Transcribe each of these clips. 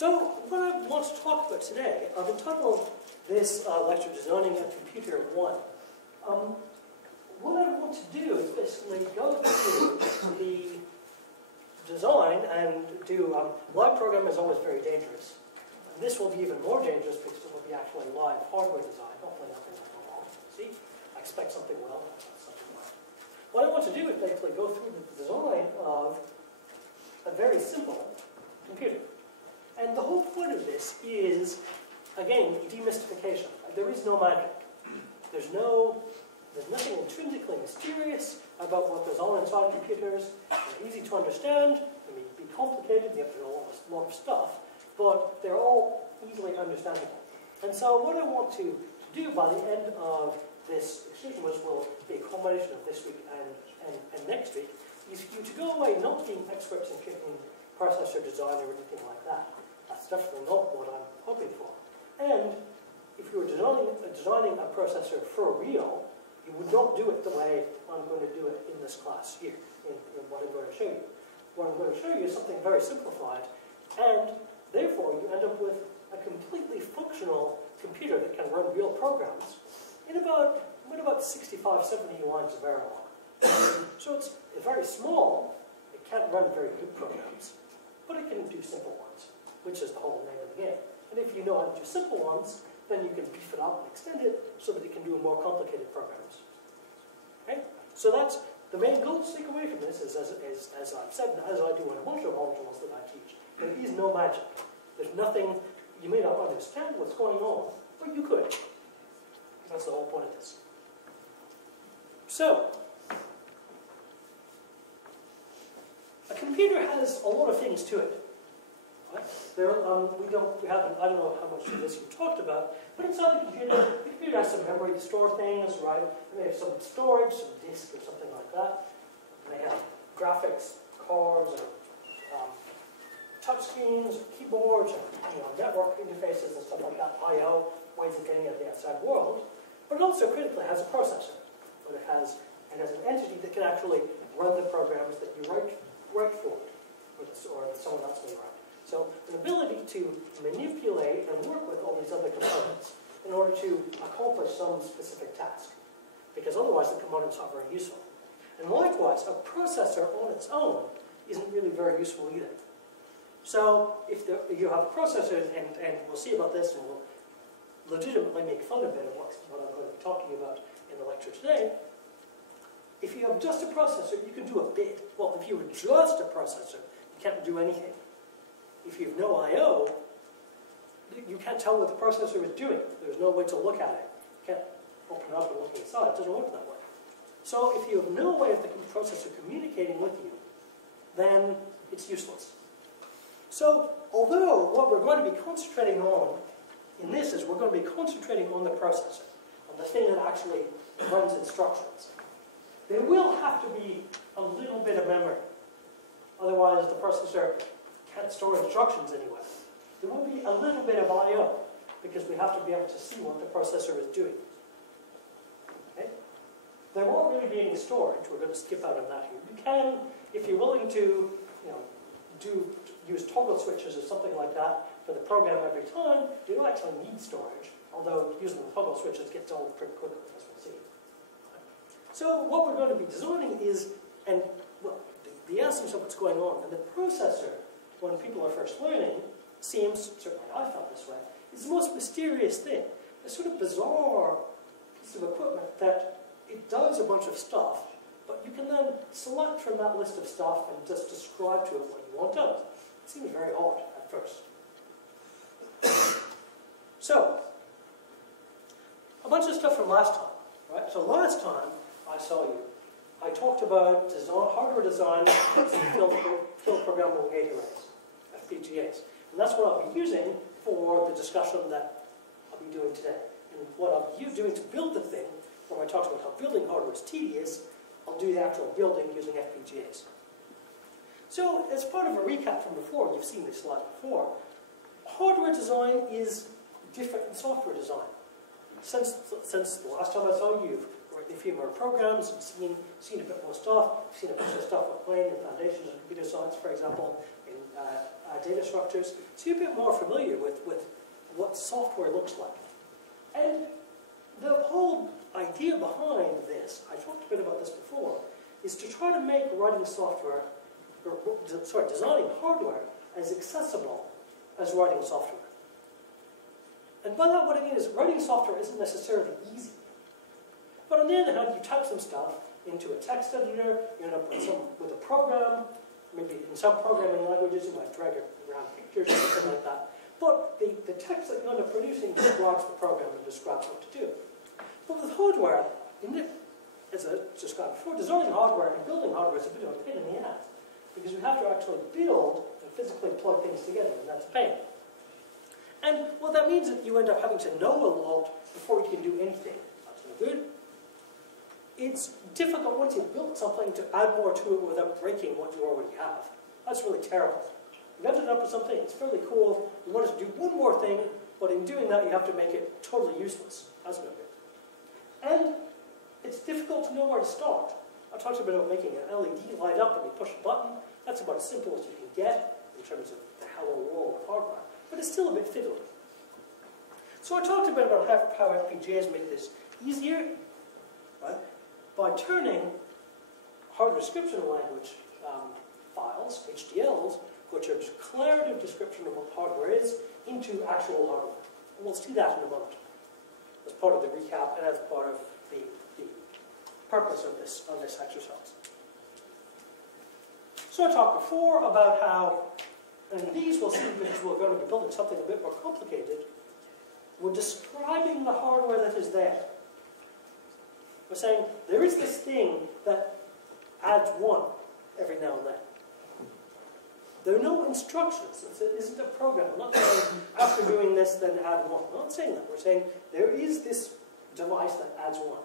So, what I want to talk about today, I've entitled this lecture Designing a Computer 1. What I want to do is basically go through the design and do, live program is always very dangerous. And this will be even more dangerous because it will be actually live hardware design, hopefully nothing will go wrong. See, I expect something well, something well. What I want to do is basically go through the design of a very simple computer. And the whole point of this is, again, demystification. There is no magic. There's nothing intrinsically mysterious about what goes on inside computers. They're easy to understand. They may be complicated. You have to know a lot of stuff. But they're all easily understandable. And so what I want to do by the end of this excursion, which will be a combination of this week and next week, is for you to go away not being experts in processor design or anything like that. That's definitely not what I'm hoping for. And if you were designing a processor for real, you would not do it the way I'm going to do it in this class here, in what I'm going to show you. What I'm going to show you is something very simplified, and therefore you end up with a completely functional computer that can run real programs in about 65, 70 lines of Verilog. So it's very small, it can't run very good programs, but it can do simple ones, which is the whole name of the game. And if you know how to do simple ones, then you can beef it up and extend it so that it can do more complicated programs. Okay? So that's the main goal to take away from this is, as I've said, and as I do in a bunch of modules that I teach, there is no magic. There's nothing, you may not understand what's going on, but you could. That's the whole point of this. So, a computer has a lot of things to it. Right? I don't know how much of this you talked about, but inside the computer has some memory to store things, right? It may have some storage, some disk or something like that. It may have graphics, cards, or touch screens, keyboards, or network interfaces and stuff like that, I/O, ways of getting at the outside world. But it also critically has a processor. But it has an entity that can actually run the programs that you write for it, or that someone else may write. So an ability to manipulate and work with all these other components in order to accomplish some specific task. Because otherwise the components aren't very useful. And likewise, a processor on its own isn't really very useful either. So if you have a processor, and we'll see about this, and we'll legitimately make fun of it of what I'm going to be talking about in the lecture today. If you have just a processor, you can do a bit. Well, if you were just a processor, you can't do anything. If you have no I/O, you can't tell what the processor is doing. There's no way to look at it. You can't open it up and look inside. It doesn't work that way. So if you have no way of the processor communicating with you, then it's useless. So although what we're going to be concentrating on in this is we're going to be concentrating on the processor, on the thing that actually runs instructions, there will have to be a little bit of memory. Otherwise the processor can't store instructions anyway. There will be a little bit of I/O because we have to be able to see what the processor is doing. Okay? There won't really be any storage. We're going to skip out on that here. You can, if you're willing to, use toggle switches or something like that for the program every time, you don't actually need storage. Although using the toggle switches gets old pretty quickly, as we'll see. So what we're going to be designing is, the essence of what's going on, and the processor, when people are first learning, seems, certainly I felt this way, is the most mysterious thing. A sort of bizarre piece of equipment that it does a bunch of stuff, but you can then select from that list of stuff and just describe to it what you want done. It seems very odd at first. So, a bunch of stuff from last time, right? So last time I talked about hardware design using field-programmable gate arrays, FPGAs. And that's what I'll be using for the discussion that I'll be doing today. And what I'll be doing to build the thing, when I talked about how building hardware is tedious, I'll do the actual building using FPGAs. So, as part of a recap from before, you've seen this slide before, hardware design is different than software design. Since the last time I saw you, you've written a few more programs, you've seen a bit more stuff, you've seen a bunch of stuff with playing in foundations of computer science, for example, in data structures, so you're a bit more familiar with what software looks like. And the whole idea behind this, I talked a bit about this before, is to try to make writing software, or sorry, designing hardware as accessible as writing software. And by that, what I mean is writing software isn't necessarily easy. But on the other hand, you type some stuff into a text editor, you end up with a program, maybe in some programming languages you might drag around pictures or something like that. But the text that you end up producing describes the program and describes what to do. But with hardware, as I described before, designing hardware and building hardware is a bit of a pain in the ass, because we have to actually build and physically plug things together, and that's a pain. And what that means is that you end up having to know a lot before you can do anything. That's no good. It's difficult once you've built something to add more to it without breaking what you already have. That's really terrible. You've ended up with something that's fairly cool, you want to do one more thing, but in doing that you have to make it totally useless. That's no good. And it's difficult to know where to start. I talked a bit about making an LED light up and you push a button. That's about as simple as you can get in terms of the hello world of hardware. But it's still a bit fiddly. So I talked a bit about how FPGAs make this easier, right? By turning hardware description language files, HDLs, which are a declarative description of what hardware is, into actual hardware. And we'll see that in a moment, as part of the recap and as part of the purpose of this exercise. So I talked before about how, and these we'll see because we're going to be building something a bit more complicated, we're describing the hardware that is there. We're saying there is this thing that adds 1 every now and then. There are no instructions. It isn't a program. I'm not saying after doing this, then add 1. We're not saying that. We're saying there is this device that adds 1.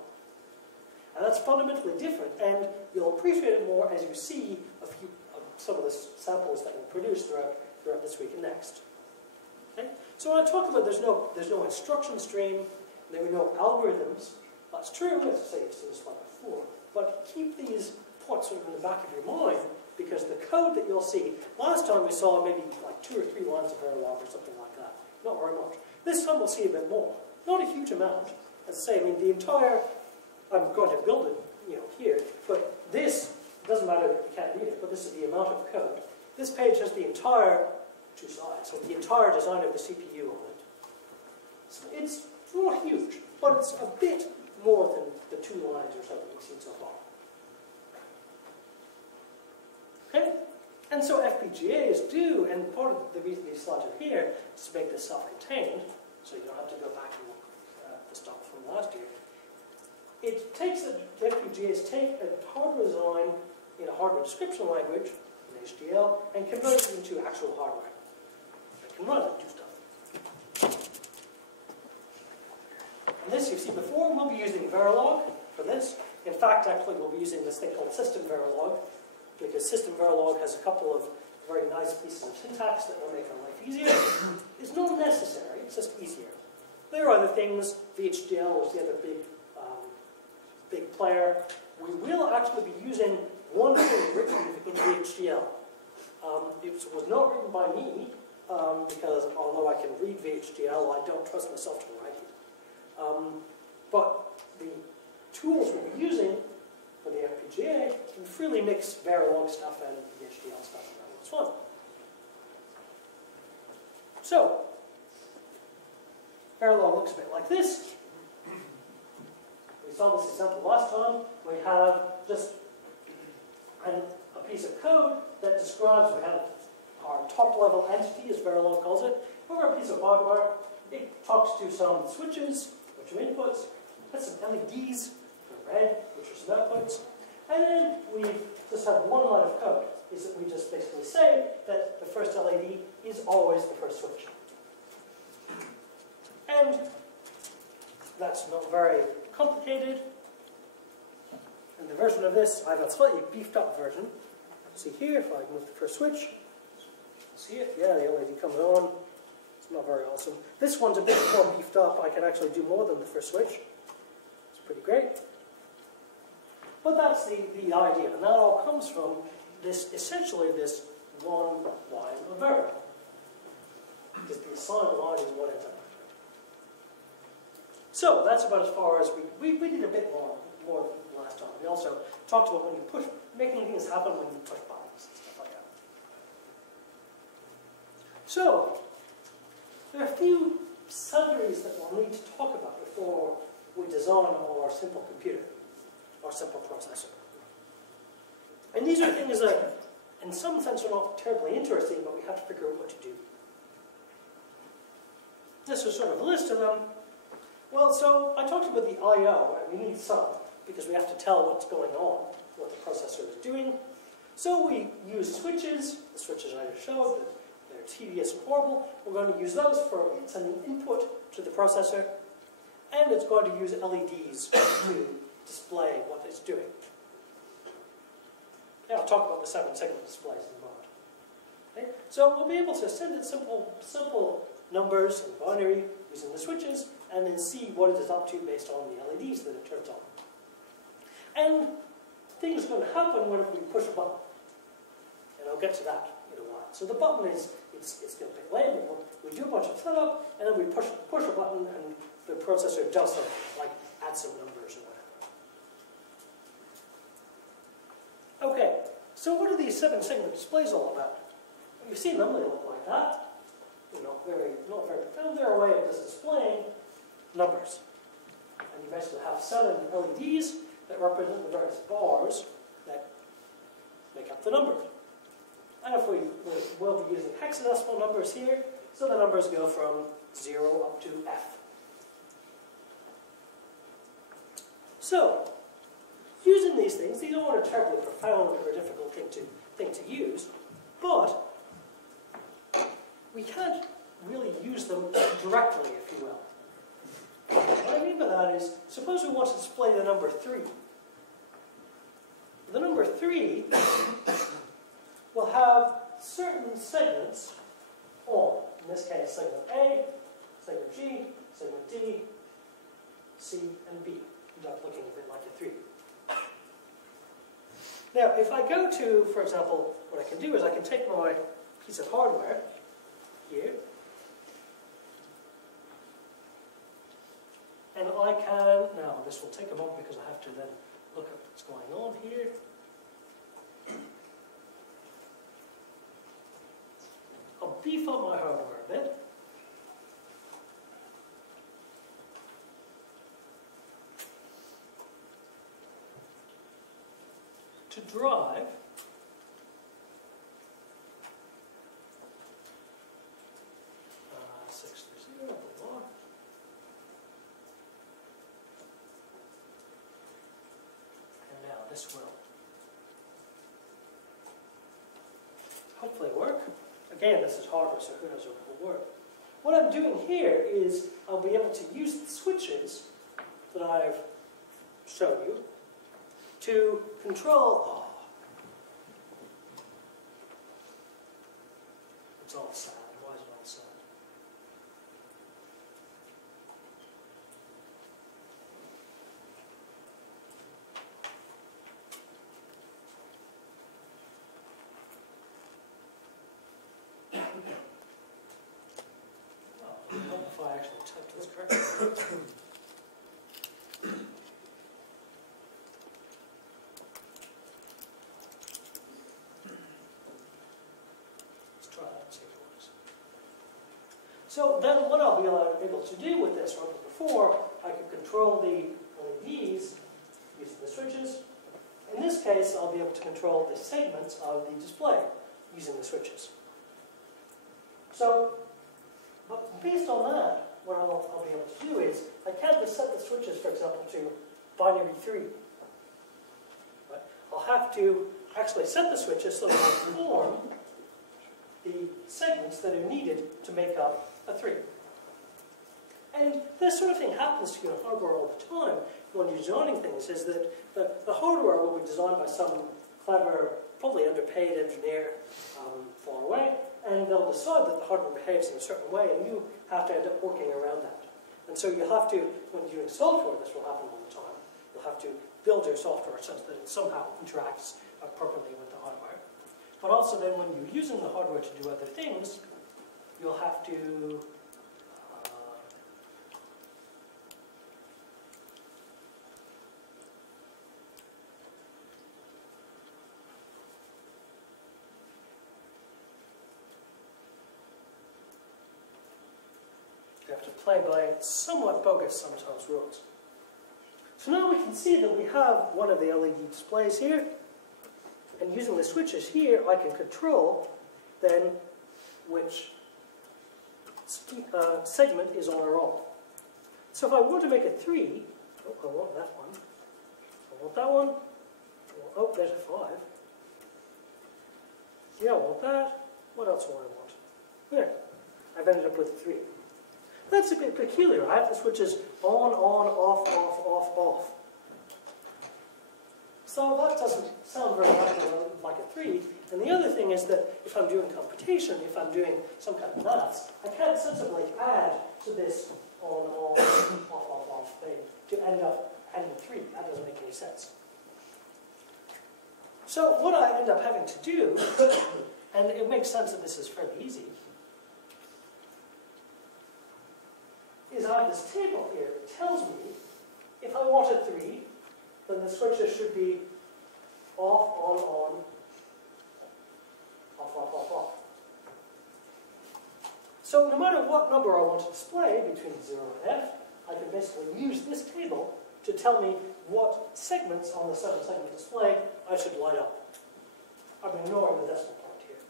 And that's fundamentally different, and you'll appreciate it more as you see some of the samples that we'll produce throughout this week and next. Okay? So when I talk about there's no instruction stream, there are no algorithms, that's true, as I say, you've seen this slide before, but keep these points sort of in the back of your mind, because the code that you'll see, last time we saw maybe like 2 or 3 lines of Verilog or something like that. Not very much. This time we'll see a bit more. Not a huge amount. As I say, I mean, the entire, I'm going to build it, here, but this, doesn't matter if you can't read it, but this is the amount of code. This page has the entire 2 sides, so the entire design of the CPU on it. So it's not huge, but it's a bit more than the 2 lines or something we've seen so far. Okay? And so FPGAs do, and part of the reason these slides are here is to make this self-contained, so you don't have to go back and look at the stuff from last year. It takes the FPGAs take a hardware design in a hardware description language, in HDL, and convert it into actual hardware. It can run and do stuff. And this you've seen before, we'll be using Verilog for this. In fact, actually, we'll be using this thing called System Verilog, because System Verilog has a couple of very nice pieces of syntax that will make our life easier. It's not necessary, it's just easier. There are other things. Vhdl is the other big player. We will actually be using one thing written in Vhdl. It was not written by me, because although I can read Vhdl, I don't trust myself to write it. But the tools we'll be using for the FPGA can freely mix Verilog stuff and Vhdl stuff, and that was fun. So, Verilog looks a bit like this. We saw this example last time. We have just a piece of code that describes, we have our top-level entity, as Verilog calls it. Over a piece of hardware, it talks to some switches, which are inputs, has some LEDs for red, which are some outputs, and then we just have one line of code. Is that we just basically say that the first LED is always the first switch. And that's not very complicated. And the version of this, I have a slightly beefed up version. See here, if I move the first switch, see it? Yeah, the LED comes on. It's not very awesome. This one's a bit more beefed up. I can actually do more than the first switch. It's pretty great. But that's the idea. And that all comes from this, essentially this one line of Verilog. Because the assigned line is what ends up. So that's about as far as we did a bit more last time. We also talked about when you push, making things happen when you push buttons and stuff like that. So there are a few salaries that we'll need to talk about before we design our simple computer, our simple processor. And these are things that, in some sense, are not terribly interesting, but we have to figure out what to do. This is sort of a list of them. Well, so I talked about the I/O, and we need some, because we have to tell what's going on, what the processor is doing. So we use switches, the switches I just showed, they're tedious and horrible. We're going to use those for sending input to the processor, and it's going to use LEDs to display what it's doing. Yeah, I'll talk about the 7-signal displays in a moment. Okay? So we'll be able to send it simple numbers and binary using the switches, and then see what it is up to based on the LEDs that it turns on. And things are going to happen whenever we push a button. And I'll get to that in a while. So the button is, it's going to pick lane, we do a bunch of setup, and then we push a button, and the processor does something, like add some numbers or whatever. Okay, so what are these 7-signal displays all about? Well, you've seen them, they look like that. They're not very profound. They're a way of just displaying numbers. And you basically have 7 LEDs that represent the various bars that make up the number. And if we'll be using hexadecimal numbers here, so the numbers go from 0 up to F. So, using these things, these aren't a terribly profound or difficult thing to use, but we can't really use them directly, if you will. What I mean by that is, suppose we want to display the number 3. The number 3 will have certain segments on. In this case, segment A, segment G, segment D, C, and B. End up looking a bit like a 3. Now, if I go to, for example, what I can do is I can take my piece of hardware here, and I can, now this will take a moment because I have to then look at what's going on here. I'll beef up my hardware a bit. To drive, this will hopefully work. Again, this is hardware, so who knows if it will work. What I'm doing here is I'll be able to use the switches that I've shown you to control. Oh, it's all sad. Why is it all sad? If I actually typed this correctly. Let's try that and see if it works. So then what I'll be able to do with this, or before, I could control the LEDs using the switches. In this case, I'll be able to control the segments of the display using the switches. So, but based on that, what I'll be able to do is, I can't just set the switches, for example, to binary 3. But I'll have to actually set the switches so that I form the segments that are needed to make up a 3. And this sort of thing happens to you in hardware all the time when you're designing things, is that the hardware will be designed by some clever, probably underpaid engineer far away, and they'll decide that the hardware behaves in a certain way, and you have to end up working around that. And so you'll have to, when you're doing software, this will happen all the time, you'll have to build your software such that it somehow interacts appropriately with the hardware. but also then when you're using the hardware to do other things, you'll have to play by somewhat bogus sometimes rules. So now we can see that we have one of the LED displays here, and using the switches here I can control then which segment is on or off. So if I want to make a 3, I want that one, I want that one, oh there's a 5, yeah I want that, what else do I want? There, I've ended up with a 3. That's a bit peculiar. I have the switches on, off, off, off, off. So that doesn't sound very much like a 3. And the other thing is that if I'm doing computation, if I'm doing some kind of maths, I can't sensibly add to this on, off, off thing to end up adding a 3. That doesn't make any sense. So what I end up having to do, and it makes sense that this is fairly easy, is I have this table here that tells me if I want a 3, then the switches should be off, on, off, off, off, off. So no matter what number I want to display between 0 and F, I can basically use this table to tell me what segments on the 7-segment display I should light up. I'm ignoring the decimal point here.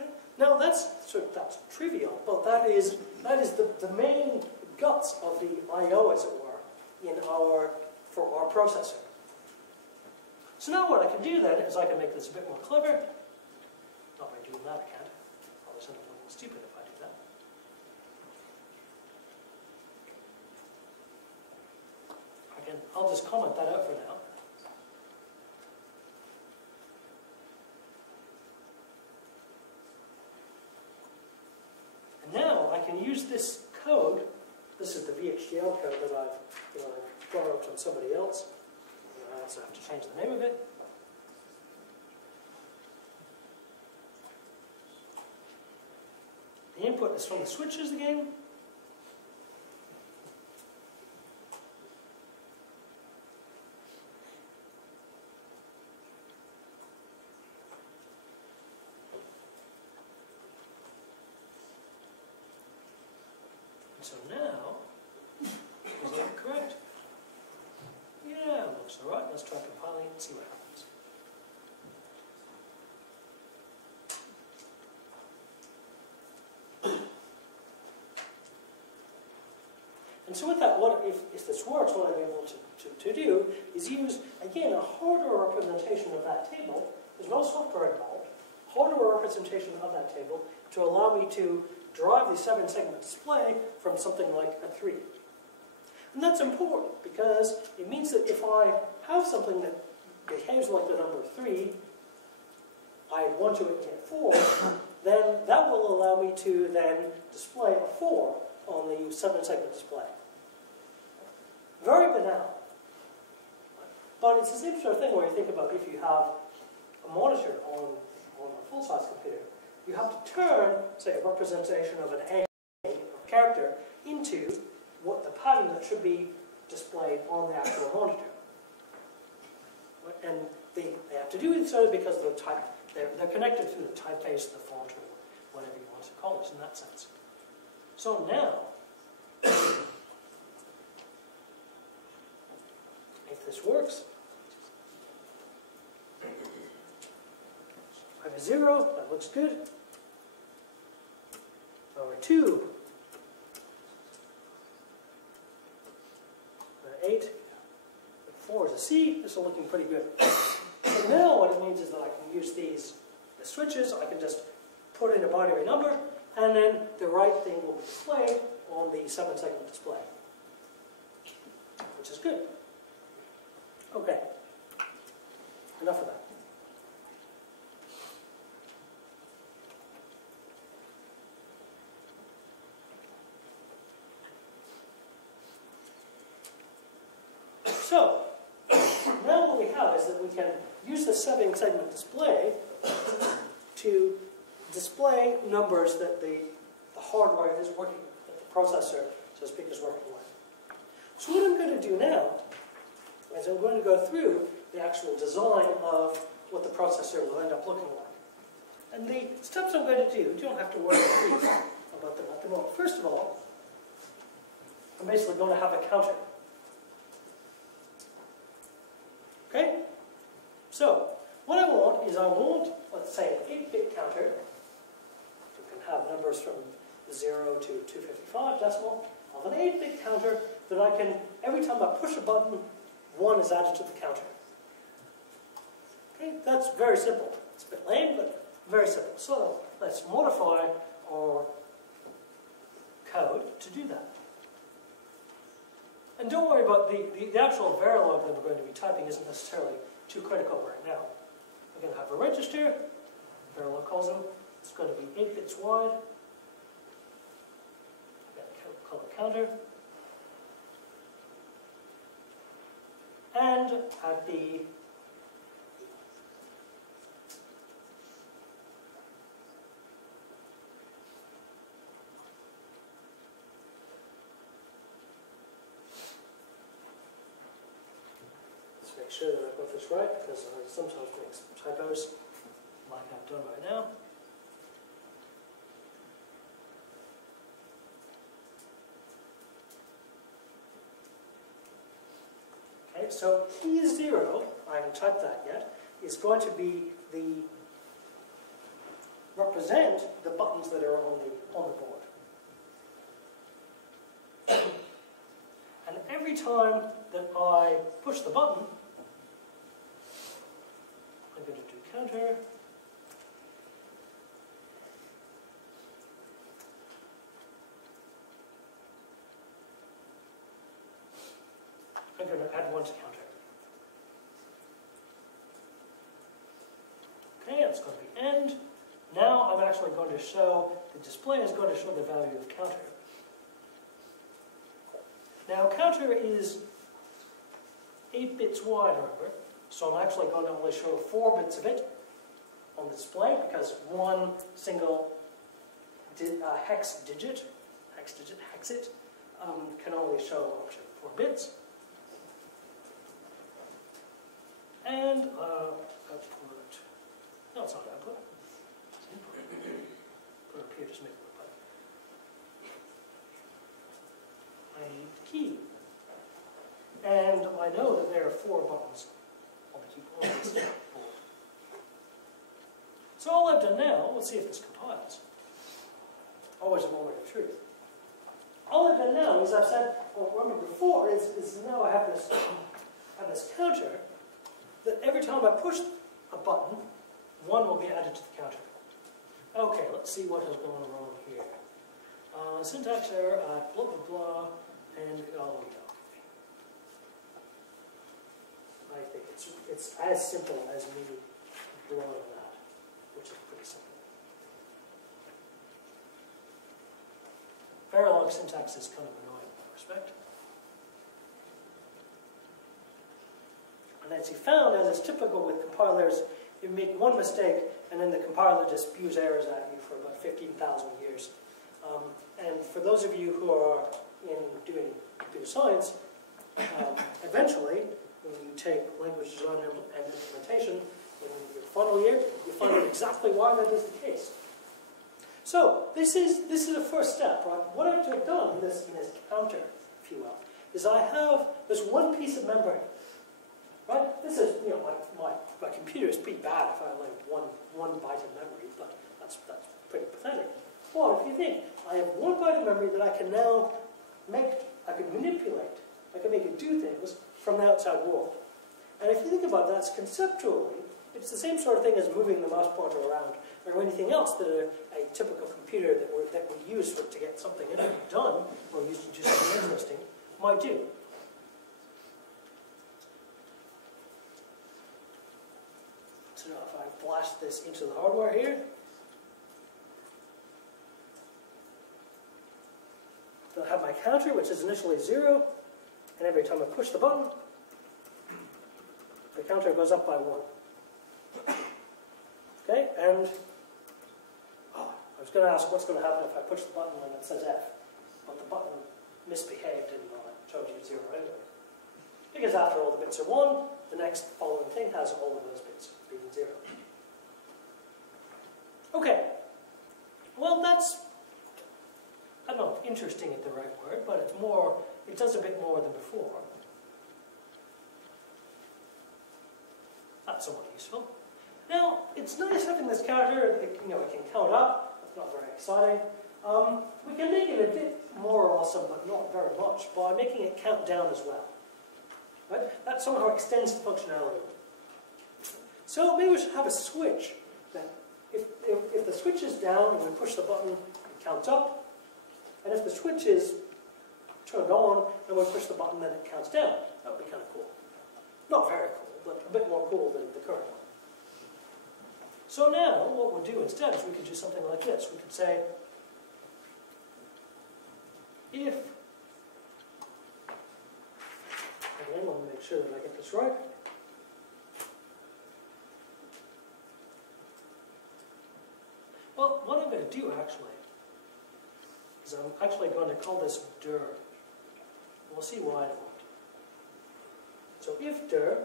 Okay? Now that's trivial, but that is the main guts of the I/O, as it were, for our processor. So now what I can do then is I can make this a bit more clever. Not by doing that, I can't. I'll sound a little stupid if I do that. I'll just comment that out for now. And now I can use this code. This is the Vhdl code that I've borrowed from somebody else. I also have to change the name of it. The input is from the switches again. So now, is that correct? Yeah, looks all right. Let's try compiling it and see what happens. And so with that, if this works, what I'm able to do is use, again, a hardware representation of that table. There's no software involved. Hardware representation of that table to allow me to drive the 7-segment display from something like a 3. And that's important because it means that if I have something that behaves like the number 3, I want to get 4, then that will allow me to then display a 4 on the 7-segment display. Very banal. But it's the same sort of thing where you think about if you have a monitor on a full-size computer, you have to turn, say, a representation of an A character into what the pattern that should be displayed on the actual monitor. And they have to do it so because they're connected through the typeface, the font, or whatever you want to call it in that sense. So now, if this works, I have a 0, that looks good. Or 2. 8. 4 is a C. This is looking pretty good. So now what it means is that I can use the switches. I can just put in a binary number, and then the right thing will be displayed on the 7-segment display, which is good. Okay. Enough of that. So, now what we have is that we can use the 7-segment display to display numbers that the hardware is working with, that the processor, so to speak, is working with. So what I'm going to do now is I'm going to go through the actual design of what the processor will end up looking like. And the steps I'm going to do, you don't have to worry about them at the moment. First of all, I'm basically going to have a counter. Okay? So, what I want is let's say, an 8-bit counter. You can have numbers from 0 to 255 decimal. Of an 8-bit counter that I can, every time I push a button, 1 is added to the counter. Okay, that's very simple. It's a bit lame, but very simple. So let's modify our code to do that. And don't worry about the actual Verilog that we're going to be typing isn't necessarily too critical right now. We're going to have a register, Verilog calls them. It's going to be 8 bits wide. Call it counter. And at the make sure that I've got this right, because I sometimes make some typos, like I've done right now. Okay, so E0, I haven't typed that yet, is going to be represent the buttons that are on the board. And every time that I push the button, I'm going to do counter. I'm going to add 1 to counter. Okay, it's going to be end. Now I'm actually going to show, the display is going to show the value of counter. Now counter is 8 bits wide, remember? So I'm actually going to only show 4 bits of it on the display, because one single hex digit, can only show up to 4 bits. And output, no, it's not output, it's input. Put it up here, just make it look better. I need the key. And I know that there are 4 buttons on the keyboard on this board. So all I've done now, let's see if this compiles. Always a moment of truth. All I've done now is I've said, well, remember before is now I have this counter that every time I push a button, 1 will be added to the counter. Okay, let's see what is going wrong here. Syntax error, blah, blah, blah, and oh, yeah. I think it's as simple as me blowing that, which is pretty simple. Verilog syntax is kind of annoying in that respect. And as you found, as is typical with compilers, you make one mistake and then the compiler just spews errors at you for about 15,000 years. And for those of you who are doing computer science, eventually, when you take language design and implementation in your final year, you find out exactly why that is the case. So this is the first step, right? What I've done in this counter, if you will, is I have this one piece of memory. Right? This is, my computer is pretty bad if I only have one byte of memory, but that's pretty pathetic. Well, if you think, I have 1 byte of memory that I can now I can manipulate, I can make it do things from the outside world. And if you think about that conceptually, it's the same sort of thing as moving the mouse pointer around, or anything else that a typical computer that we use to get something done, or use to do something interesting, might do. So now if I blast this into the hardware here, I'll have my counter, which is initially 0, and every time I push the button, the counter goes up by 1. And I was going to ask what's going to happen if I push the button and it says F, but the button misbehaved and showed you 0 anyway. Because after all the bits are 1, the next following thing has all of those bits being 0. Okay, well that's, I don't know if interesting is the right word, but it's more, it does a bit more than before. That's somewhat useful. Now, it's nice having this counter, it can count up, it's not very exciting. We can make it a bit more awesome, but not very much, by making it count down as well. Right? That somehow extends the functionality. So maybe we should have a switch. That if the switch is down and we push the button, it counts up. And if the switch is turned on and we push the button, then it counts down. That would be kind of cool. Not very cool, but a bit more cool than the current one. So now, what we'll do instead is we could do something like this. We could say, if, again, let me make sure that I get this right. Well, what I'm going to do actually is I'm actually going to call this dir. We'll see why in a moment. So if dir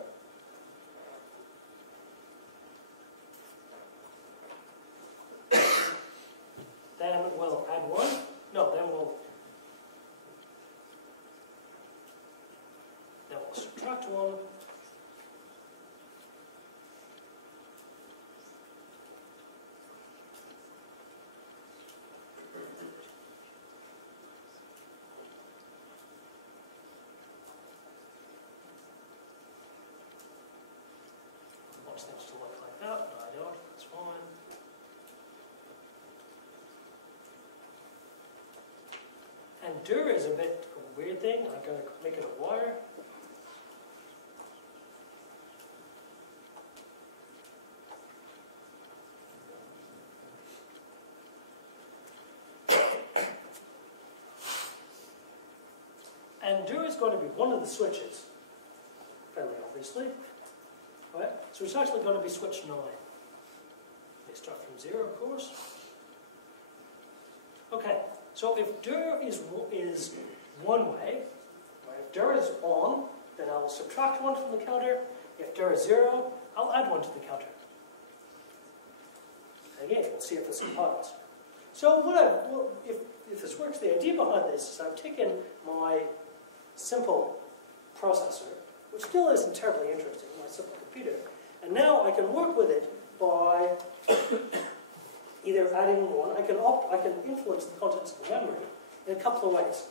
then we'll add 1. No, then we'll subtract 1. Want things to look like that? No, I don't. That's fine. And dir is a bit of a weird thing. I'm going to make it a wire. And dir is going to be one of the switches, fairly obviously. Right? So it's actually going to be switch 9. They start from 0, of course. Okay, so if dir is one way, right? If dir is on, then I'll subtract 1 from the counter. If dir is 0, I'll add 1 to the counter. Again, we'll see if this compiles. So if this works, the idea behind this is I've taken my simple processor, which still isn't terribly interesting, my simple computer, and now I can work with it by either adding 1. I can influence the contents of the memory in a couple of ways.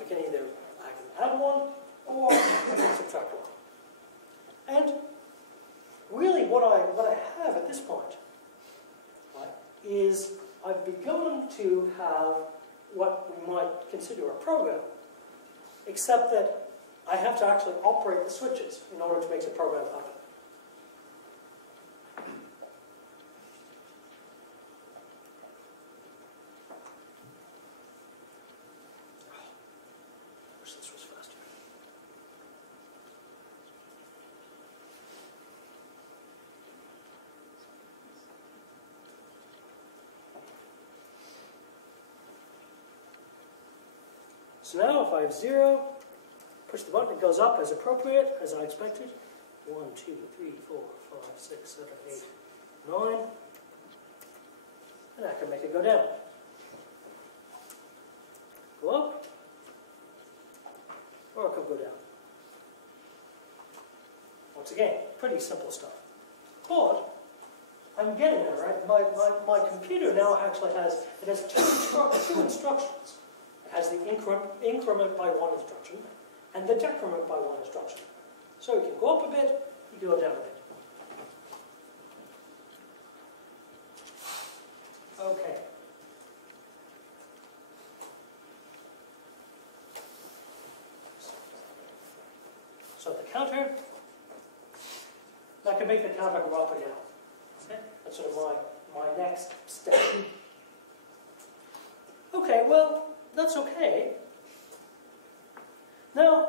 I can add 1 or I can subtract 1. And really, what I have at this point, right, is I've begun to have what we might consider a program, except that I have to actually operate the switches in order to make the program happen. Wish this was faster. So now if I have 0, push the button, it goes up as appropriate, as I expected. 1, 2, 3, 4, 5, 6, 7, 8, 9. And I can make it go down. Go up. Or it could go down. Once again, pretty simple stuff. But I'm getting there, right? My computer now actually has two instructions. It has the increment by 1 instruction and the decrement by 1 instruction. So you can go up a bit, you can go down a bit. Okay. So the counter, I can make the counter go up or down. Okay? That's sort of my next step. Okay, well, that's okay. Now,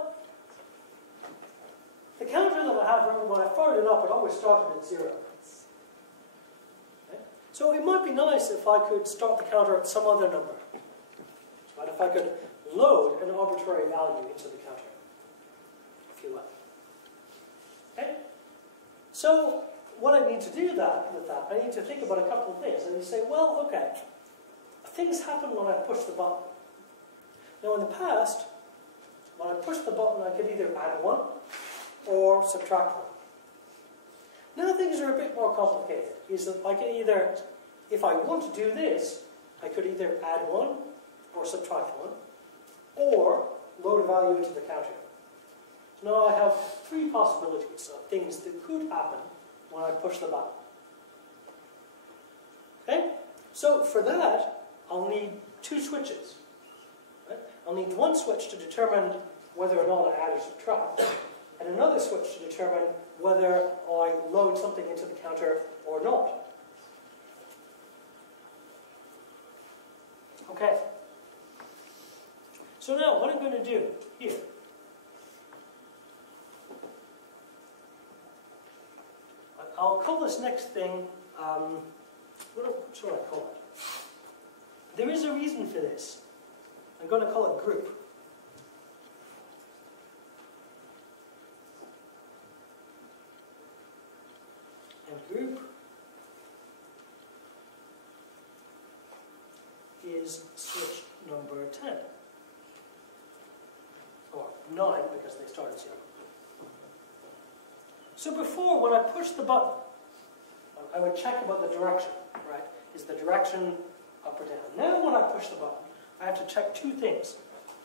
the counter that I have, remember when I fired it up, it always started at 0. Okay? So it might be nice if I could start the counter at some other number. Right? If I could load an arbitrary value into the counter, if you will. Okay? So what I need to do with that, I need to think about a couple of things. And you say, well, okay, things happen when I push the button. Now in the past, when I pushed the button, I could either add 1 or subtract 1. Now things are a bit more complicated. Is that I can either, if I want to do this, I could either add 1 or subtract 1, or load a value into the counter. So now I have 3 possibilities of things that could happen when I push the button. Okay? So for that, I'll need 2 switches. Right? I'll need one switch to determine whether or not I add or subtract, and another switch to determine whether I load something into the counter or not. Okay. So now what I'm going to do here, I'll call this next thing, what should I call it? There is a reason for this. I'm going to call it group. And group is switch number 10. Or 9, because they start at 0. So before, when I push the button, I would check about the direction, right? Is the direction up or down? Now when I push the button, I have to check 2 things.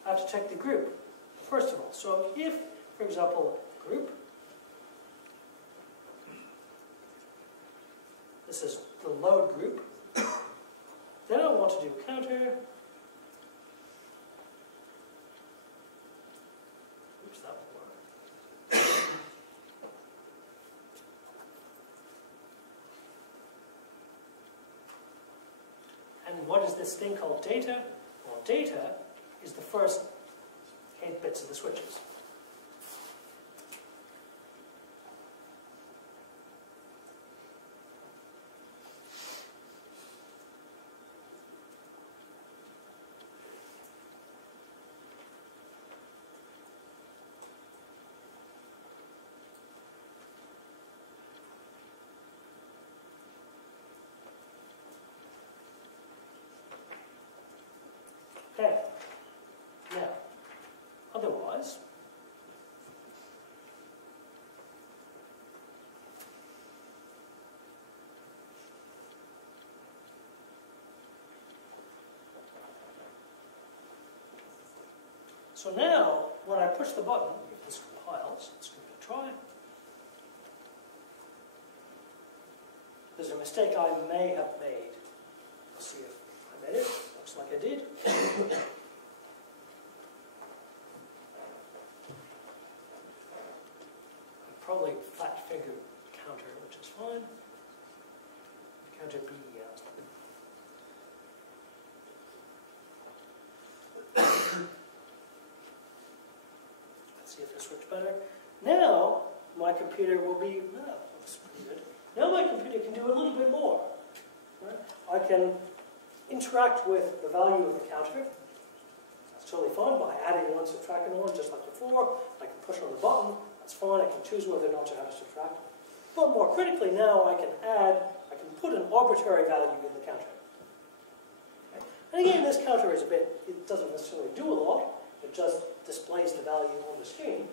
I have to check the group, first of all. So if, for example, group, this is the load group, then I want to do counter. Oops, that won't work. And what is this thing called data? Well, data is the first 8 bits of the switches. Okay. Now, otherwise, so now, when I push the button, if this compiles, let's give it a try. There's a mistake I may have made. Let's see if I made it. Looks like I did. Probably flat figure counter, which is fine. Counter B, Let's see if this works better. Now, my computer will be, looks pretty good. Now my computer can do a little bit more. Right? I can interact with the value of the counter. That's totally fine by adding 1, subtracting 1, just like before. I can push on the button. That's fine. I can choose whether or not to have to subtract. But more critically, now I can put an arbitrary value in the counter. Okay? And again, this counter is it doesn't necessarily do a lot. It just displays the value on the screen.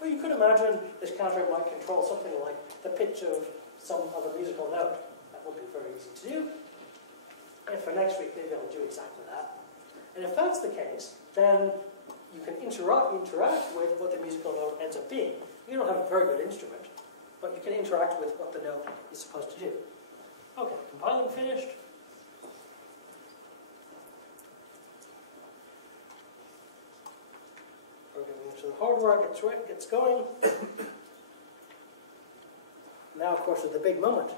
But you could imagine this counter might control something like the pitch of some other musical note. That would be very easy to do. And for next week, maybe I'll do exactly that. And if that's the case, then you can interact with what the musical note ends up being. You don't have a very good instrument, but you can interact with what the note is supposed to do. Okay, compiling finished. Programming into the hardware gets going. Now, of course, is the big moment.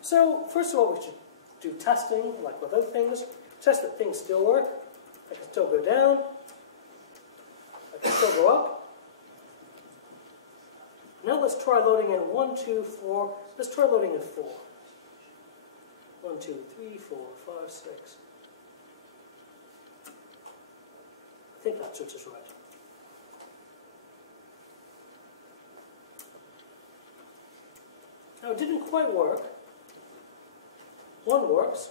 So, first of all, we should do testing, like with other things. Test that things still work. I can still go down. I can still go up. Now let's try loading in 1, 2, 4. Let's try loading in 4. 1, 2, 3, 4, 5, 6. I think that's what is right. Now it didn't quite work. 1 works.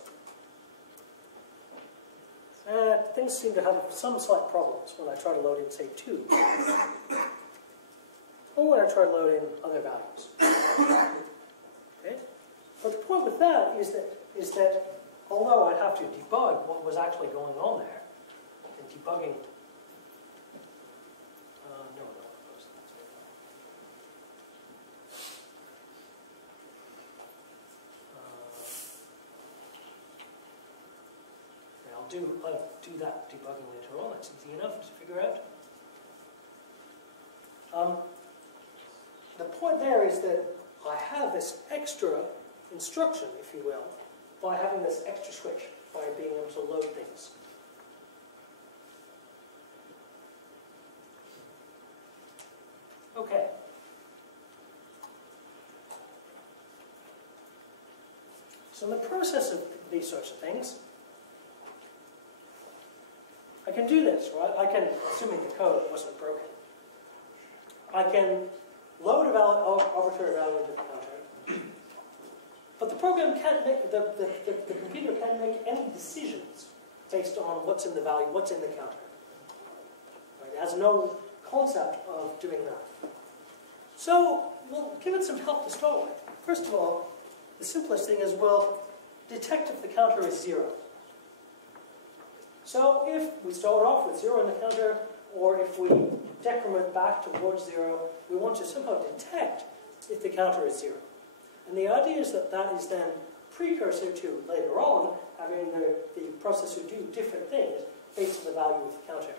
Things seem to have some slight problems when I try to load in, say, 2. Or when I try to load in other values. Okay? But the point with that is that although I'd have to debug what was actually going on there, and debugging I'll do that debugging later on. That's easy enough to figure out. The point there is that I have this extra instruction, if you will, by having this extra switch, by being able to load things. Okay. So in the process of these sorts of things, I can do this, right? I can, assuming the code wasn't broken, I can load a value, arbitrary value into the counter, but the program can't make, the computer can't make any decisions based on what's in the value, what's in the counter. Right? It has no concept of doing that. So we'll give it some help to start with. First of all, the simplest thing is, well, detect if the counter is 0. So if we start off with 0 in the counter, or if we decrement back towards 0, we want to somehow detect if the counter is 0. And the idea is that that is then precursor to, later on, having the processor do different things based on the value of the counter.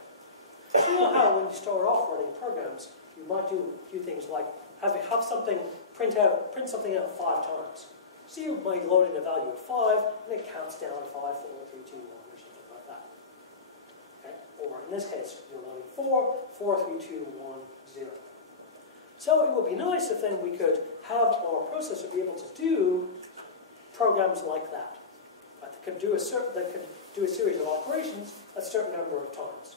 So you know how when you start off writing programs, you might do a few things like have something print something out 5 times. So you might load in a value of 5, and it counts down 5, 4, 3, 2, 1, or something like that. Okay? Or in this case, you're loading 4, 4, 3, 2, 1, 0. So it would be nice if then we could have our processor be able to do programs like that. That could do a series of operations a certain number of times.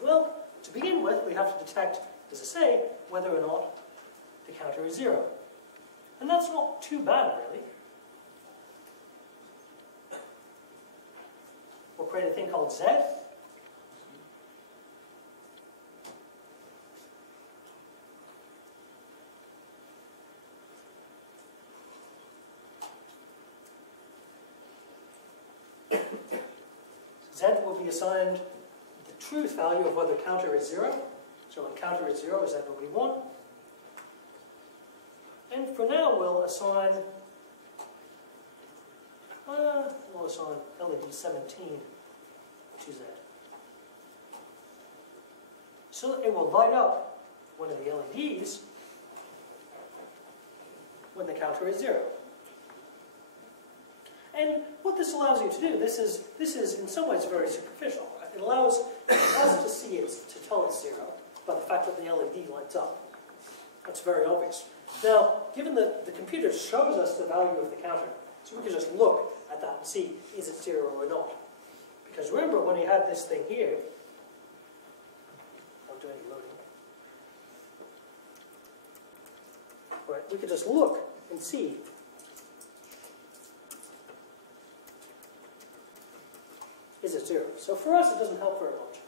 Well, to begin with, we have to detect, as I say, whether or not the counter is 0. And that's not too bad, really. We'll create a thing called Z. Z will be assigned the truth value of whether counter is 0. So when counter is 0, Z will be 1. And for now, we'll assign LED 17 to Z. So that it will light up one of the LEDs when the counter is 0. And what this allows you to do, this is in some ways very superficial. Right? It allows us to see it, to tell it's 0, by the fact that the LED lights up. That's very obvious. Now, given that the computer shows us the value of the counter, so we can just look at that and see, is it 0 or not? Because remember, when you had this thing here, I won't do any loading. Right, we could just look and see. Is it 0? So for us, it doesn't help very much.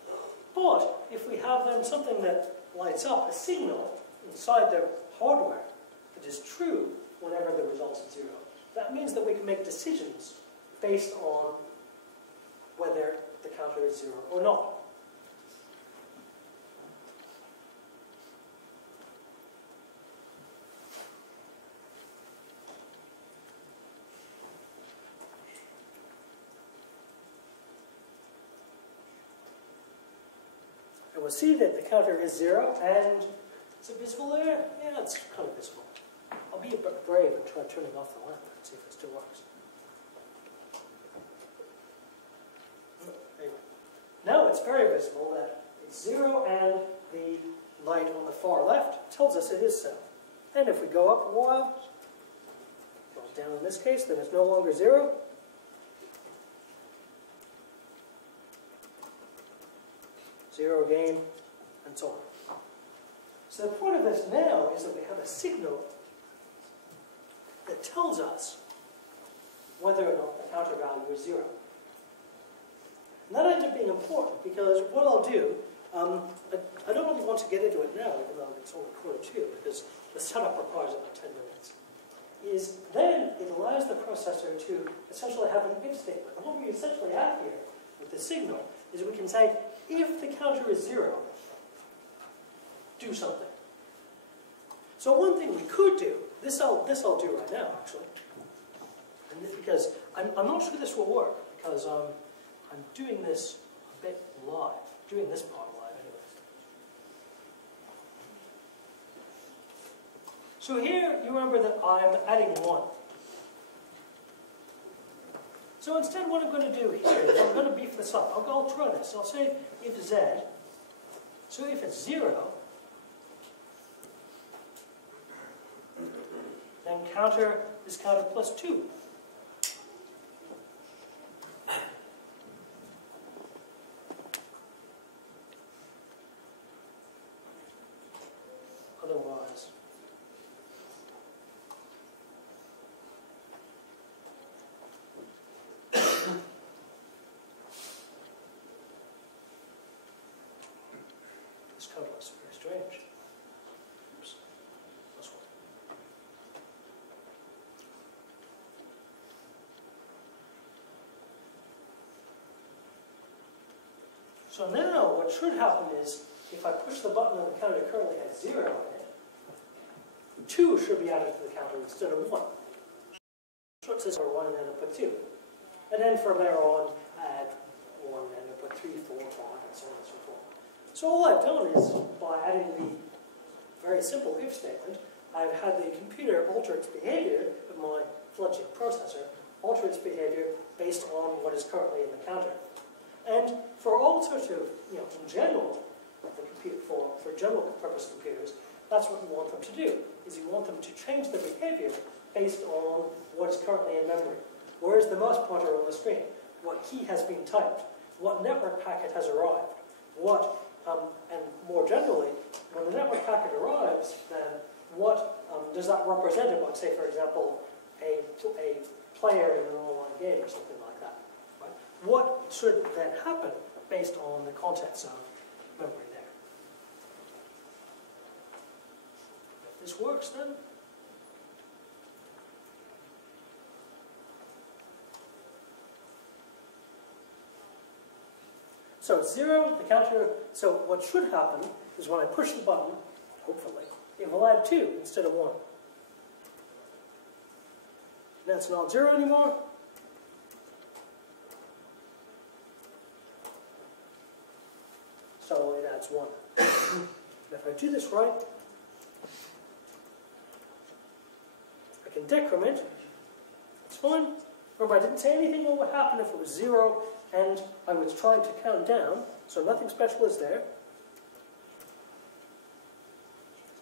But if we have then something that lights up, a signal inside the hardware that is true whenever the result is 0, that means that we can make decisions based on whether the counter is 0 or not. And we'll see that the counter is 0, and is it visible there? Yeah, it's kind of visible. I'll be a bit brave and try turning off the lamp and see if it still works. Anyway, now it's very visible that it's 0, and the light on the far left tells us it is so. And if we go up a while, go down in this case, then it's no longer 0. Zero again, and so on. So the point of this now is that we have a signal that tells us whether or not the counter value is 0. And that ends up being important because what I'll do, I don't really want to get into it now, even though it's only 1:45, because the setup requires about 10 minutes, is then it allows the processor to essentially have an if statement. And what we essentially have here with the signal is we can say, if the counter is 0, do something. So one thing we could do, this I'll do right now, actually, and because I'm not sure this will work, because I'm doing this a bit live, doing this part live anyways. So here, you remember that I'm adding 1. So instead what I'm going to do here is I'm going to beef this up. I'll try this. I'll say if z, so if it's 0, then counter is counter plus 2. Otherwise, this code was very strange. Oops. Plus 1. So now what should happen is, if I push the button and the counter currently has 0 in it, 2 should be added to the counter instead of 1. So it says for 1 and then I put 2. And then from there on, add 1 and I put 3, 4, 5, and so on and so forth. So all I've done is, by adding the very simple if statement, I've had the computer alter its behavior, of my fledgling processor, alter its behavior based on what is currently in the counter. And for all sorts of, in general, for general purpose computers, that's what you want them to do, is you want them to change their behavior based on what is currently in memory. Where is the mouse pointer on the screen? What key has been typed? What network packet has arrived? And more generally, when the network packet arrives, then what does that represent about, say, for example, a player in an online game or something like that? Right? What should then happen based on the contents of memory there? If this works, then so it's 0, the counter, so what should happen is when I push the button, hopefully, it will add 2 instead of 1. Now it's not 0 anymore. So it adds 1. And if I do this right, I can decrement. It's fine. Remember, I didn't say anything what would happen if it was 0 and I was trying to count down, so nothing special is there.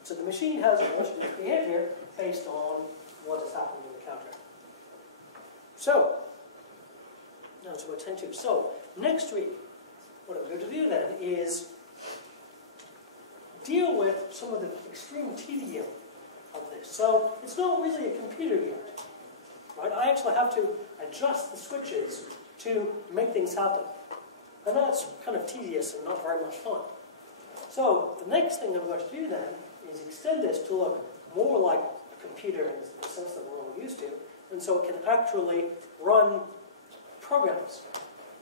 So the machine has altered its behavior based on what has happened in the counter. So, now to attend to. So, next week, what I'm going to do then is deal with some of the extreme tedium of this. So, it's not really a computer yet. Right? I actually have to adjust the switches to make things happen. And that's kind of tedious and not very much fun. So, the next thing I'm going to do then is extend this to look more like a computer in the sense that we're all used to, and so it can actually run programs.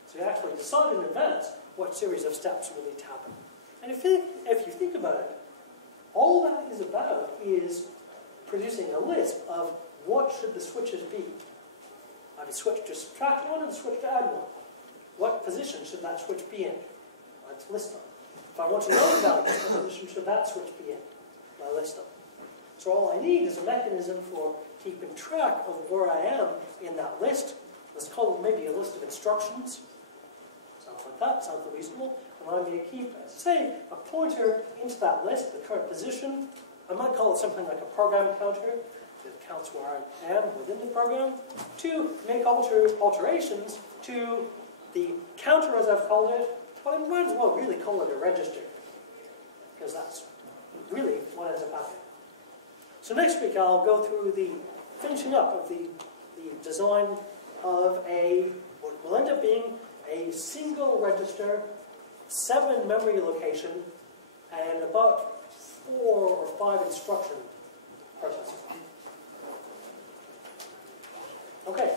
So you actually decide in advance what series of steps will need to happen. And if you think about it, all that is about is producing a list of what should the switches be. I have a switch to subtract 1 and a switch to add 1. What position should that switch be in? Let's list them. If I want to know values, what position should that switch be in? I list them. So all I need is a mechanism for keeping track of where I am in that list. Let's call it maybe a list of instructions. Sounds like that, sounds reasonable. And I'm going to keep, say, a pointer into that list, the current position. I might call it something like a program counter. that counts where I am within the program, to make alterations to the counter, as I've called it. Well, I might as well really call it a register, because that's really what ends up happening. So next week I'll go through the finishing up of the design of what will end up being a single register, 7 memory location, and about 4 or 5 instruction processors. Okay.